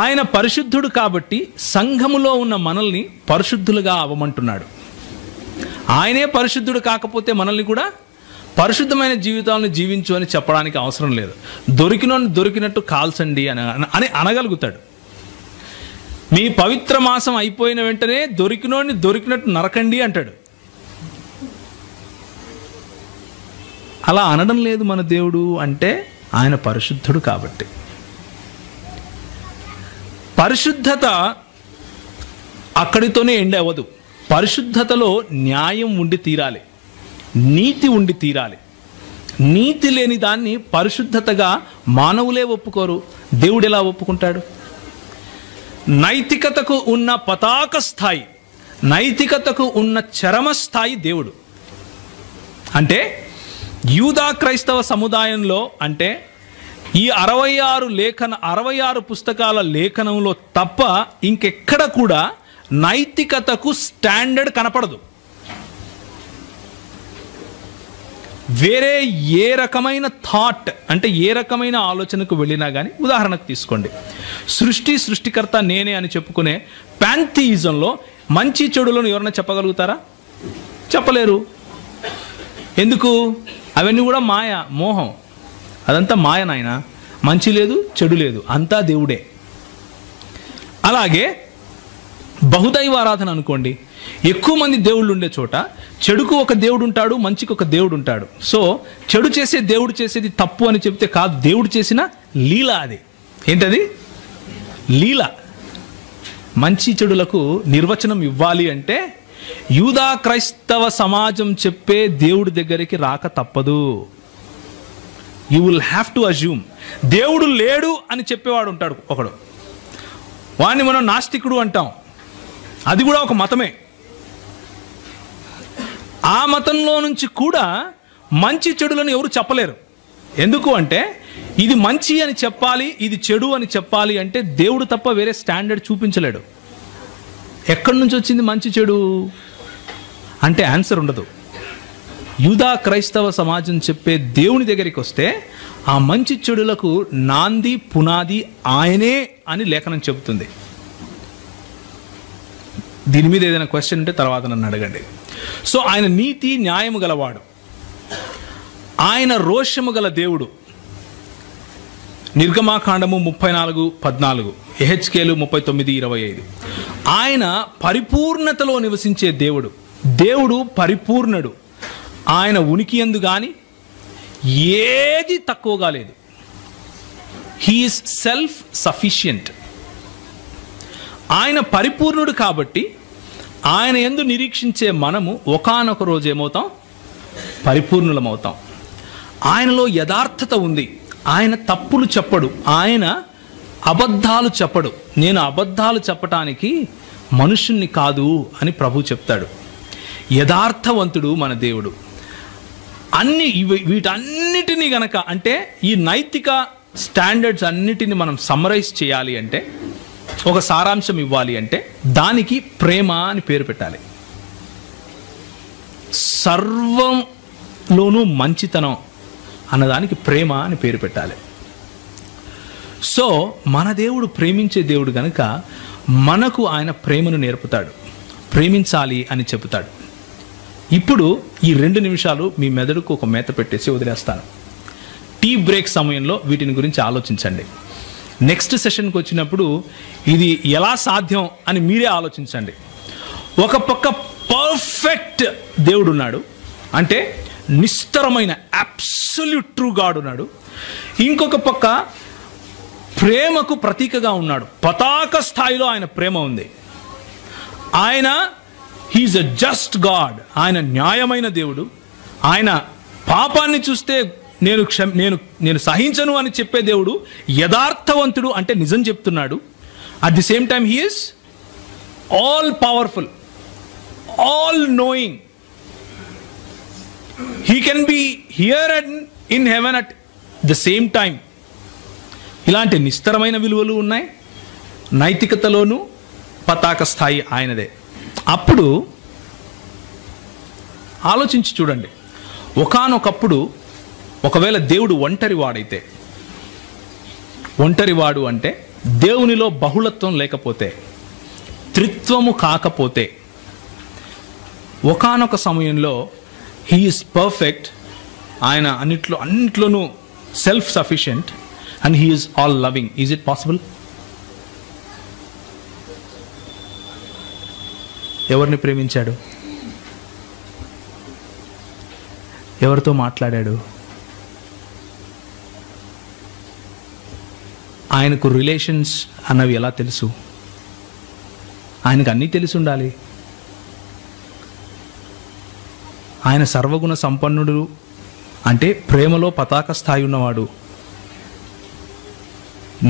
ఆయన పరిశుద్ధుడు కాబట్టి సంఘములో ఉన్న మనల్ని పరిశుద్ధులుగా అవ్వమంటున్నాడు. ఆయనే పరిశుద్ధుడు కాకపోతే మనల్ని కూడా పరిశుద్ధమైన జీవితాలను జీవించు అని చెప్పడానికి అవసరం లేదు. దొరికినోని దొరికినట్టు కాల్చండి అని అనగలుగుతాడు. మీ పవిత్ర మాసం అయిపోయిన వెంటనే దొరికినోని దొరికినట్టు నరకండి అంటాడు. అలా అనడం లేదు మన దేవుడు. అంటే ఆయన పరిశుద్ధుడు కాబట్టి. పరిశుద్ధత అక్కడితోనే ఎండ్ అవ్వదు. పరిశుద్ధతలో న్యాయం ఉండి తీరాలి, నీతి ఉండి తీరాలి. నీతి లేని దాన్ని పరిశుద్ధతగా మానవులే ఒప్పుకోరు. దేవుడు ఎలా ఒప్పుకుంటాడు? నైతికతకు ఉన్న పతాక స్థాయి, నైతికతకు ఉన్న చరమ స్థాయి దేవుడు. అంటే యూదా క్రైస్తవ సముదాయంలో, అంటే ఈ 66 పుస్తకాల లేఖనంలో తప్ప ఇంకెక్కడ కూడా నైతికతకు స్టాండర్డ్ కనపడదు. వేరే ఏ రకమైన థాట్, అంటే ఏ రకమైన ఆలోచనకు వెళ్ళినా కానీ, ఉదాహరణకు తీసుకోండి, సృష్టికర్త నేనే అని చెప్పుకునే ప్యాంథియిజంలో మంచి చెడులను ఎవరైనా చెప్పగలుగుతారా? చెప్పలేరు. ఎందుకు? అవన్నీ కూడా మాయ, మోహం. అదంతా మాయ నాయన. మంచి లేదు, చెడు లేదు, అంతా దేవుడే. అలాగే బహుదైవ ఆరాధన అనుకోండి. ఎక్కువ మంది దేవుళ్ళు ఉండే చోట చెడుకు ఒక దేవుడు ఉంటాడు, మంచికి ఒక దేవుడు ఉంటాడు. సో చెడు చేసే దేవుడు చేసేది తప్పు అని చెప్తే కాదు, దేవుడు చేసిన లీల అది. ఏంటది? లీల. మంచి చెడులకు నిర్వచనం ఇవ్వాలి అంటే యూదా క్రైస్తవ సమాజం చెప్పే దేవుడి దగ్గరికి రాక తప్పదు. You will have to assume. దేవుడు లేడు అని చెప్పేవాడు ఉంటాడు ఒకడు, వాడిని మనం నాస్తికుడు అంటాం. అది కూడా ఒక మతమే. ఆ మతంలో నుంచి కూడా మంచి చెడులను ఎవరు చెప్పలేరు. ఎందుకు అంటే ఇది మంచి అని చెప్పాలి, ఇది చెడు అని చెప్పాలి అంటే దేవుడు తప్ప వేరే స్టాండర్డ్ చూపించలేడు. ఎక్కడి నుంచి వచ్చింది మంచి చెడు అంటే ఆన్సర్ ఉండదు. యూదా క్రైస్తవ సమాజం చెప్పే దేవుని దగ్గరికి వస్తే ఆ మంచి చెడులకు నాంది పునాది ఆయనే అని లేఖనం చెబుతుంది. దీని మీద ఏదైనా క్వశ్చన్ ఉంటే తర్వాత నన్ను అడగండి. సో ఆయన నీతి న్యాయము గలవాడు, ఆయన రోషము గల దేవుడు. నిర్గమాకాండము 34:14, యెహెజ్కేలు 39:25. ఆయన పరిపూర్ణతలో నివసించే దేవుడు. దేవుడు పరిపూర్ణుడు. ఆయన ఉనికి యందు గాని ఏది తక్కువగా లేదు. He is self sufficient. ఆయన పరిపూర్ణుడు కాబట్టి ఆయన యందు నిరీక్షించే మనము ఒకానొక రోజు ఏమవుతాం? పరిపూర్ణులమవుతాం. ఆయనలో యథార్థత ఉంది. ఆయన తప్పులు చెప్పడు, ఆయన అబద్ధాలు చెప్పడు. నేను అబద్ధాలు చెప్పటానికి మనుషుణ్ణి కాదు అని ప్రభు చెప్తాడు. యథార్థవంతుడు మన దేవుడు. వీటన్నిటినీ గనక, అంటే ఈ నైతిక స్టాండర్డ్స్ అన్నిటిని మనం సమ్మరైజ్ చేయాలి అంటే ఒక సారాంశం ఇవ్వాలి అంటే దానికి ప్రేమ అని పేరు పెట్టాలి. సర్వంలోనూ మంచితనం అన్నదానికి ప్రేమ అని పేరు పెట్టాలి. సో మన దేవుడు ప్రేమించే దేవుడు కనుక మనకు ఆయన ప్రేమను నేర్పుతాడు, ప్రేమించాలి అని చెబుతాడు. ఇప్పుడు ఈ 2 నిమిషాలు మీ మెదడుకు ఒక మేత పెట్టేసి వదిలేస్తాను. టీ బ్రేక్ సమయంలో వీటిని గురించి ఆలోచించండి. నెక్స్ట్ సెషన్కి వచ్చినప్పుడు ఇది ఎలా సాధ్యం అని మీరే ఆలోచించండి. ఒక పక్క పర్ఫెక్ట్ దేవుడు ఉన్నాడు, అంటే నిస్తరమైన అబ్సల్యూట్ ట్రూ గాడ్ ఉన్నాడు. ఇంకొక పక్క ప్రేమకు ప్రతీకగా ఉన్నాడు. పతాక స్థాయిలో ఆయన ప్రేమ ఉంది. ఆయన హీఈస్ ఎ జస్ట్ గాడ్. ఆయన న్యాయమైన దేవుడు. ఆయన పాపాన్ని చూస్తే నేను సహించను అని చెప్పే దేవుడు. యథార్థవంతుడు, అంటే నిజం చెప్తున్నాడు. At the same time he is all powerful, all knowing. He can be here and in heaven at the same time. ఇలాంటి నిస్తరమైన విలువలు ఉన్నాయి. నైతికతలోనూ పతాక స్థాయి ఆయనదే. అప్పుడు ఆలోచించి చూడండి, ఒకానొకప్పుడు ఒకవేళ దేవుడు ఒంటరివాడైతే, ఒంటరివాడు అంటే దేవునిలో బహుళత్వం లేకపోతే, త్రిత్వము కాకపోతే, ఒకానొక సమయంలో హీ ఈస్ పర్ఫెక్ట్, ఆయన అన్నిట్లోనూ self sufficient, and he is all loving. Is it possible? ఎవరిని ప్రేమించాడు? ఎవరితో మాట్లాడాడు? ఆయనకు రిలేషన్స్ అన్నవి ఎలా తెలుసు? ఆయనకు అన్నీ తెలిసి ఉండాలి. ఆయన సర్వగుణ సంపన్నుడు, అంటే ప్రేమలో పతాక స్థాయి ఉన్నవాడు.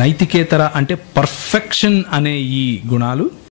నైతికేతర అంటే పర్ఫెక్షన్ అనే ఈ గుణాలు